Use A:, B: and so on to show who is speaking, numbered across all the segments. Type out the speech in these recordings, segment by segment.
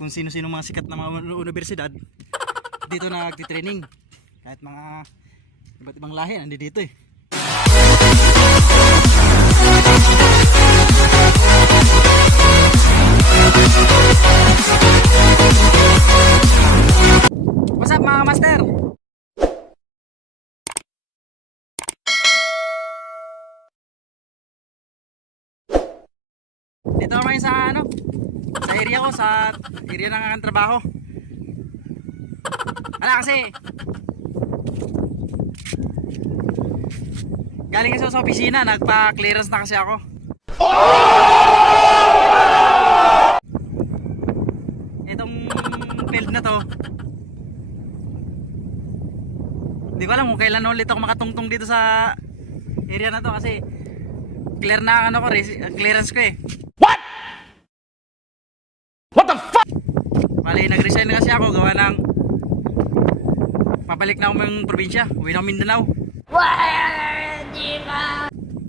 A: kung sino-sino mga sikat na mga uni- universidad dito na nagtitraining. Kahit mga iba't ibang lahi, nandito dito eh. What's up mga master? Dito kami sa ano? Sa area ko, sa area ng aking trabaho. Ala kasi Galing kasi sa opisina, nagpa-clearance na kasi ako. Itong field na to, Hindi ko alam kung kailan ulit ako makatungtong dito sa area na to kasi clear na ano ko, clearance ko eh. Bali, nag-resign na kasi ako gawa ng pabalik na ako ng probinsya, uwi na ako Mindanao.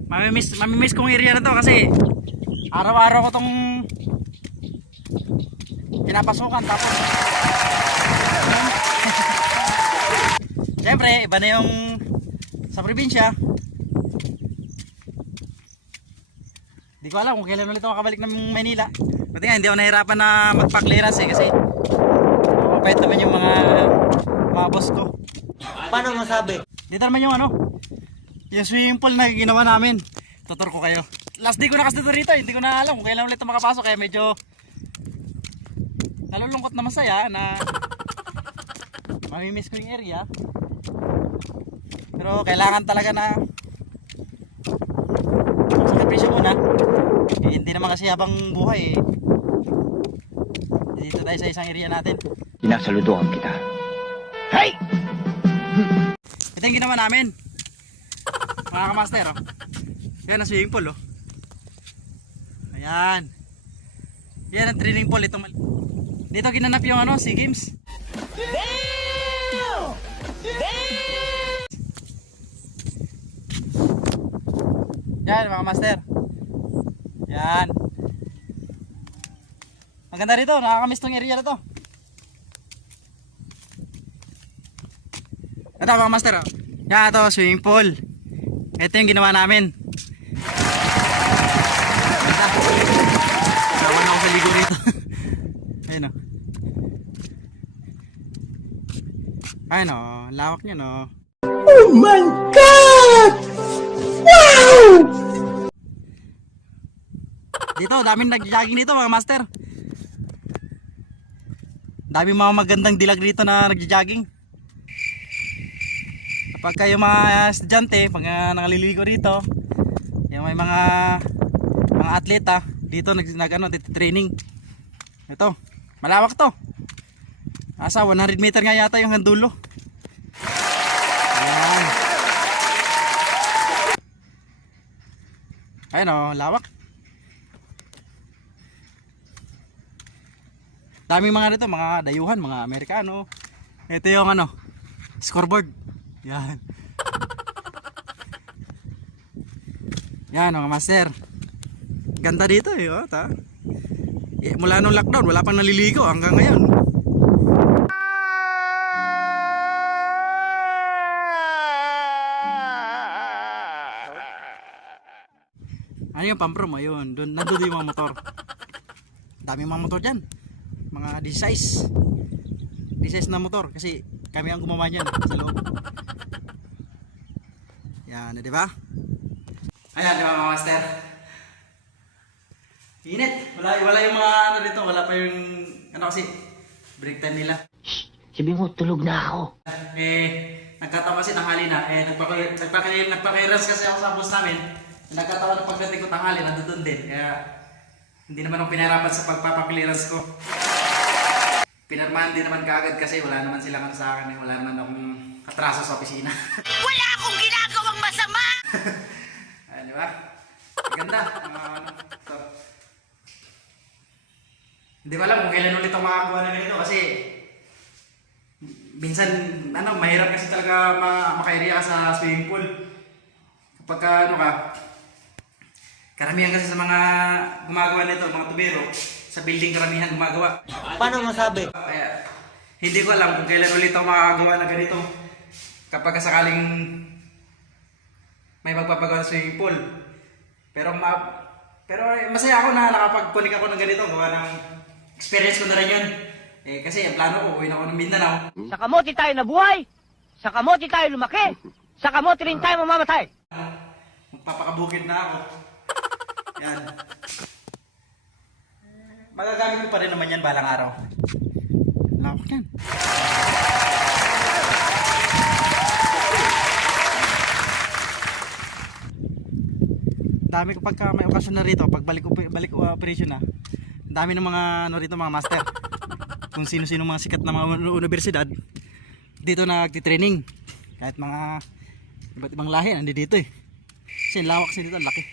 A: Mamimiss, mamimiss kong area na to kasi araw-araw ko tong pinapasukan tapos Siyempre, iba na yung sa probinsya. Hindi ko alam kung kailan ulit ako kabalik ng Maynila. Pati nga, hindi ako nahirapan na magpa-clearance eh kasi mabait naman yung mga mga boss ko.
B: Paano masabi?
A: Dito naman yung ano, yung swimming pool na ginawa namin. Tutor ko kayo. Last day ko na kasi dito rito, hindi ko na alam kung kailan ulit makapasok kaya medyo nalulungkot na masaya na mamimiss ko yung area. Pero kailangan talaga na sakripisyo muna. Eh, hindi naman kasi habang buhay eh. Dito tayo sa isang area natin.
C: Sinasaludohan kita. Hey!
A: Ito yung ginawa namin. Mga kamaster, oh. Yan ang swimming pool, oh. Ayan. Yan ang training pool. Ito, mal- dito ginanap yung ano, SEA Games. Yan, mga master. Yan. Maganda rito, nakakamiss tong area na to. Ito mga master. oh. Yan ito, swimming pool. Ito yung ginawa namin. Ganda. Nawan ako sa ligo rito. Ayun o. Ayun o, lawak niya no.
B: Oh my God!
A: Dito, daming nag-jogging dito mga master. Dami mga magandang dilag dito na nag-jogging. Kapag kayo mga estudyante, pag uh, nangaliligo rito, yung may mga mga atleta dito nag, nag ano, dito training. Ito, malawak to. Asa 100 meter nga yata yung hanggang dulo. Ayan. Ayun o, lawak. Daming mga dito, mga dayuhan, mga Amerikano. Ito yung ano, scoreboard. Yan. Yan mga master. Ganda dito eh, oh, ta. Eh, mula nung lockdown, wala pang naliligo hanggang ngayon. Ano yung pamprom? Ayun, doon, nandun yung mga motor. Dami mga motor dyan. Mga 16. 16 na motor kasi kami ang gumawa niyan sa loob. Yan, di ba? Ayan, di ba mga master? Init. Wala, wala yung mga ano dito, wala pa yung ano kasi break time nila.
B: Sabi mo, tulog na ako.
A: Eh, nagkataon kasi tanghali na. Eh, nagpaka- nagpaka- nagpaka-errands kasi ako sa bus namin. Nagkataon na pagdating ko tanghali, nandun din. Kaya, hindi naman ako pinahirapan sa pagpapaklearance ko. Pinarmahan din naman kaagad kasi wala naman silang ano sa akin. eh. Wala naman akong katraso sa opisina.
D: Wala akong ginagawang masama!
A: Ayan, di ba? Ganda. Ano, ito. Hindi ko alam kung kailan ulit ako makakuha ng ganito kasi minsan, ano, mahirap kasi talaga ma makairiya ka sa swimming pool. Kapag ka, ano ka, karamihan kasi sa mga gumagawa nito, mga tubero, sa building karamihan gumagawa.
B: Paano masabi?
A: Hindi ko alam kung kailan ulit ako makakagawa na ganito. Kapag sakaling may magpapagawa ng swimming pool. Pero ma pero masaya ako na nakapag-connect ako ng ganito. Gawa ng experience ko na rin yun. Eh, kasi ang plano ko, uwi na ako ng Mindanao.
E: Sa kamote tayo nabuhay. Sa kamote tayo lumaki. Sa kamote rin tayo mamamatay.
A: Magpapakabukid na ako. Yan. Magagamit ko pa rin naman yan balang araw. Lawak yan. Dami kapag ka may okasyon na rito, pag balik, balik operation na, dami ng mga ano rito, mga master. Kung sino-sino mga sikat na mga universidad, dito nagtitraining. Kahit mga iba't ibang lahi, nandito dito eh. Kasi lawak kasi dito, laki.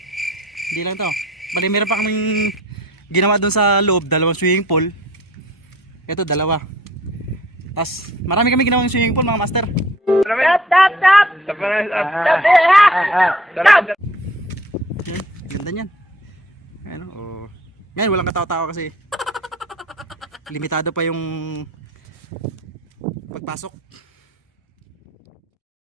A: Hindi lang to. Bali, meron pa kaming ginawa doon sa loob, dalawang swimming pool. Ito, dalawa. Tapos, marami kami ginawang swimming pool, mga master. Yan, ganda niyan. Ano, oh. Ngayon, walang katawa-tawa kasi limitado pa yung pagpasok.